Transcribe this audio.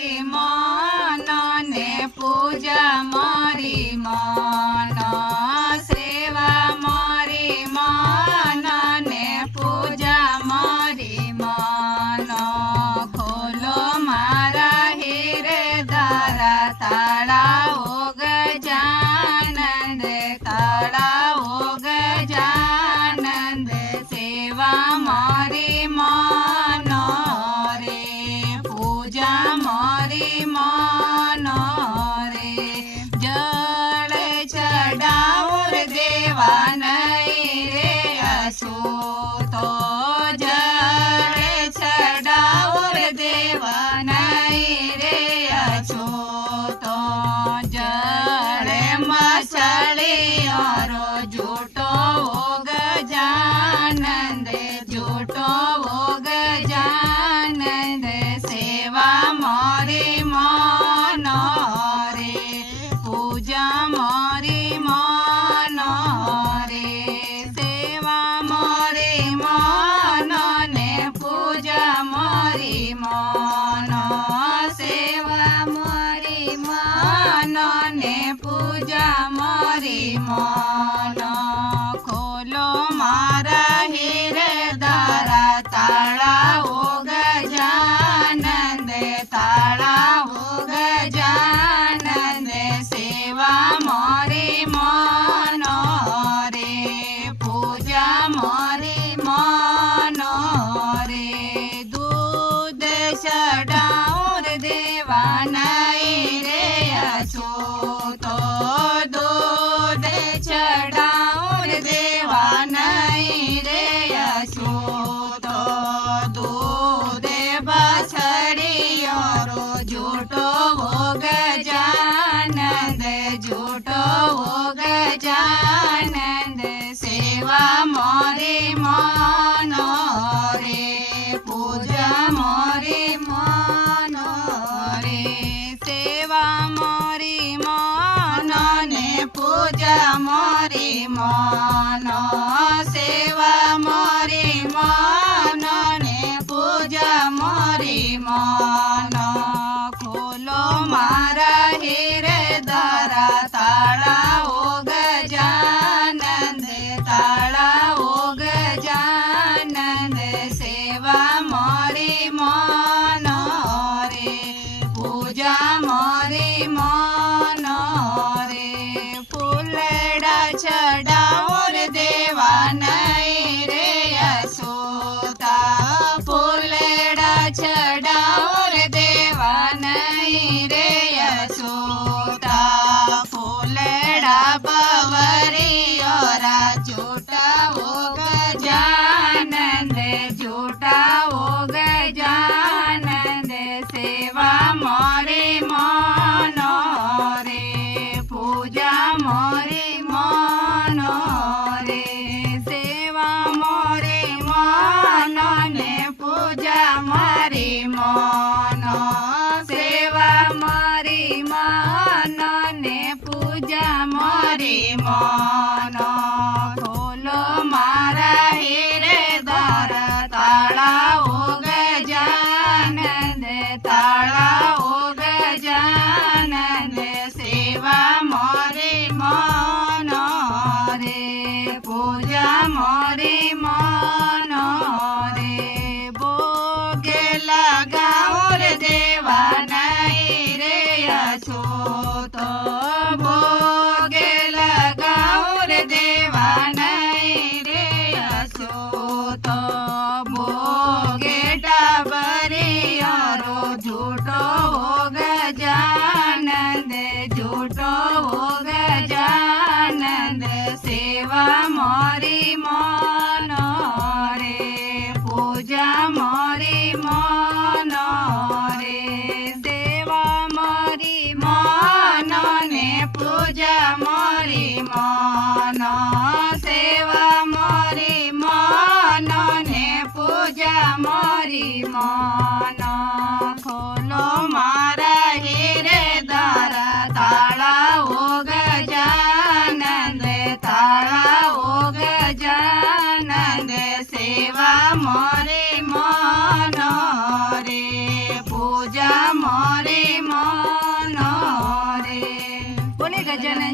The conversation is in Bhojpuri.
मन ने पूजा मारी मन सेवा मारी मन ने पूजा मारी मन खोलो मारा हीरे दारा ताड़ा हो गजानंद ताड़ा हो गजानंद सेवा मारी मन रे पूजा मारी मन रे जल चढ़ाओ देवा नहीं रे असो तो जल चढ़ाओ देवा नहीं रे असो तो जल मसली और झूठो हो गजानंद झूठो हो गजानंद सेवा मारी मन रे पूजा मारी मन रे सेवा मारी मन ने पूजा मारी मन सेवा मारी मन ने पूजा मारी मन खोलो मारा हीरे दारा ताड़ा हो गजानंद ताड़ा हो गजानंद सेवा मारी मन रे पूजा मारी मन रे दूध चढ़ाओ देवा नहीं रे असो तो दूध चढ़ाओ देवा नहीं रे असो तो दूध बछड़ी और झूठो हो गजानंद झूठो हो गजानंद सेवा मारी मन रे पूजा मारी मन रे सेवा मारी मन ने पूजा मारी मन सेवा मारी मन ने पूजा मारी मन खोलो मारा हीरे दारा ताड़ा हो गजानंद ताड़ा हो गजानंद सेवा मारी मन रे पूजा मारी मन रे फूलड़ा चढ़ाओ देवा नहीं रे असोता फूलड़ा चढ़ाओ देवा नहीं रे असोता फूलड़ा बवरी और झूठा हो गजानंद झूठा हो गजानंद सेवा मारी मन रे पूजा मारी मन रे सेवा मारी मन ने पूजा मारी मन सेवा मारी मन ने पूजा मारी मन खोलो मारा हीरे दारा ताड़ा हो गजानंद ताड़ा हो गजानंद सेवा मारी मन रे पूजा मारी मन रे भोगे लगाओ देवा नहीं रे असो तो भोगे लगाओ देवा नहीं रे असो तो भोगे डाबरी और झूठो हो गजानंद झूठो हो गजानंद सेवा मारी मन रे पूजा मारी मन रे सेवा मारी मन ने पूजा मारी मन सेवा मारी मन ने पूजा मारी मन खोलो ભજન